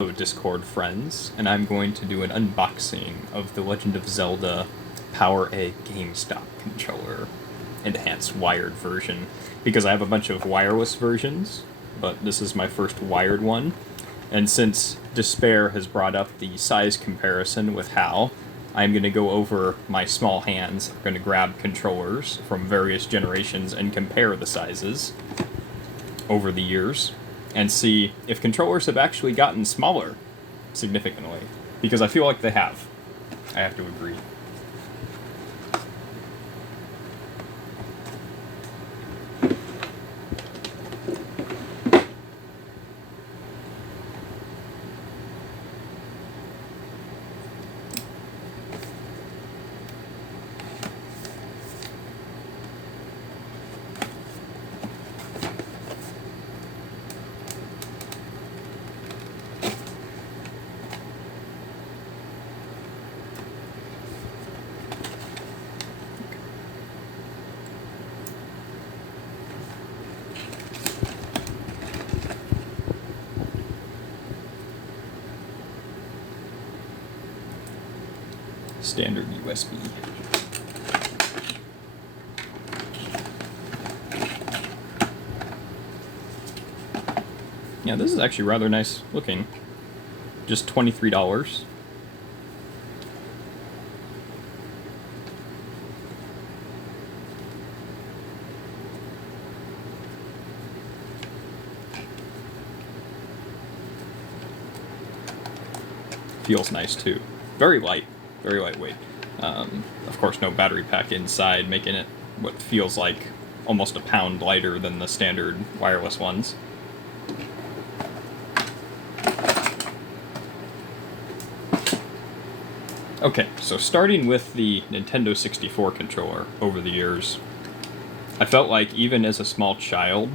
Hello, Discord friends, and I'm going to do an unboxing of the Legend of Zelda PowerA GameStop controller enhanced wired version, because I have a bunch of wireless versions, but this is my first wired one. And since Despair has brought up the size comparison with HAL, I'm going to go over my small hands. I'm going to grab controllers from various generations and compare the sizes over the years and see if controllers have actually gotten smaller significantly, because I feel like they have. I have to agree. Standard USB. Yeah, this is actually rather nice looking. Just $23. Feels nice too. Very light. Very lightweight. Of course, no battery pack inside, making it what feels like almost a pound lighter than the standard wireless ones. Okay, so starting with the Nintendo 64 controller over the years, I felt like even as a small child,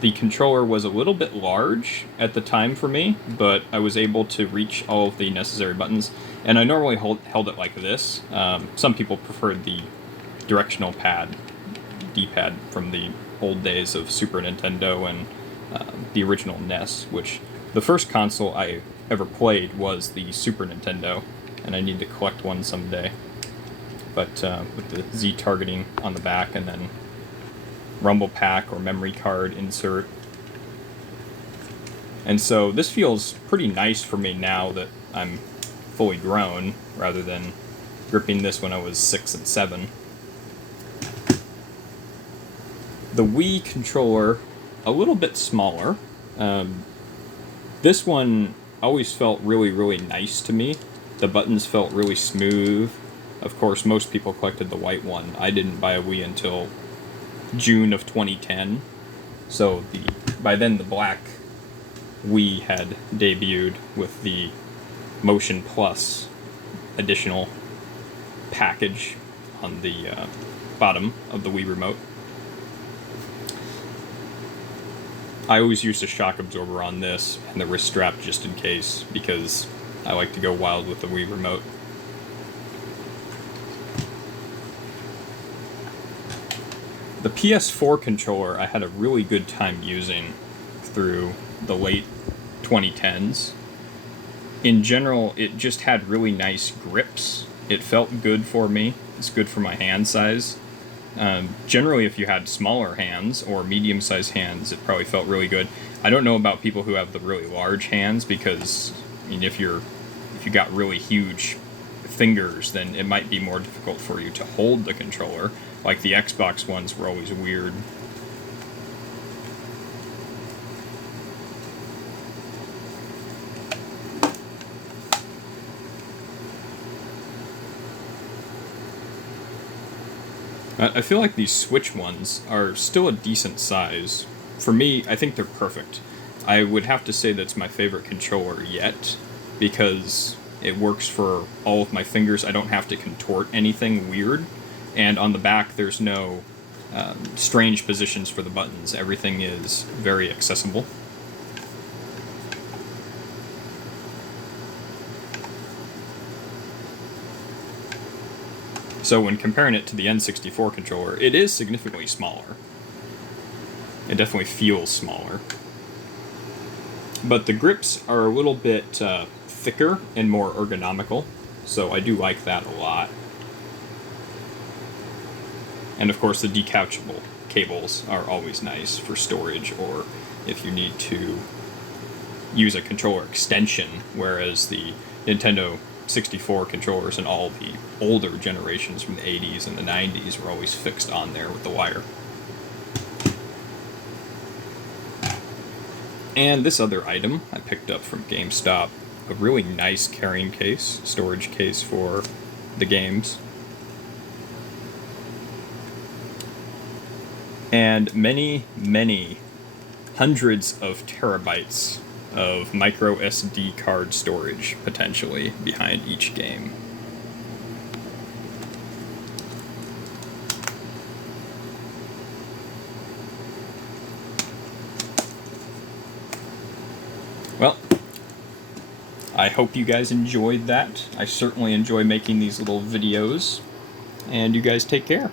the controller was a little bit large at the time for me, but I was able to reach all of the necessary buttons, and I normally held it like this. Some people preferred the directional pad, D-pad from the old days of Super Nintendo and the original NES, which the first console I ever played was the Super Nintendo, and I need to collect one someday. But with the Z targeting on the back, and then rumble pack or memory card insert. And so this feels pretty nice for me now that I'm fully grown, rather than gripping this when I was 6 and 7. The Wii controller, a little bit smaller. This one always felt really, really nice to me. The buttons felt really smooth. Of course, most people collected the white one. I didn't buy a Wii until June of 2010, so by then the black Wii had debuted with the Motion Plus additional package on the bottom of the Wii remote. I always used a shock absorber on this and the wrist strap just in case, because I like to go wild with the Wii remote. The PS4 controller I had a really good time using through the late 2010s. In general, it just had really nice grips. It felt good for me. It's good for my hand size. Generally, if you had smaller hands or medium-sized hands, it probably felt really good. I don't know about people who have the really large hands, because I mean, if you got really huge fingers, then it might be more difficult for you to hold the controller. Like the Xbox ones were always weird. I feel like these Switch ones are still a decent size. For me, I think they're perfect. I would have to say that's my favorite controller yet, because it works for all of my fingers. I don't have to contort anything weird. And on the back, there's no strange positions for the buttons. Everything is very accessible. So when comparing it to the N64 controller, it is significantly smaller. It definitely feels smaller. But the grips are a little bit thicker and more ergonomical, so I do like that a lot. And of course the decouchable cables are always nice for storage, or if you need to use a controller extension, whereas the Nintendo 64 controllers and all the older generations from the 80s and the 90s were always fixed on there with the wire. And this other item I picked up from GameStop, a really nice carrying case, storage case for the games. And many, many hundreds of terabytes of micro SD card storage, potentially, behind each game. Well, I hope you guys enjoyed that. I certainly enjoy making these little videos, and you guys take care.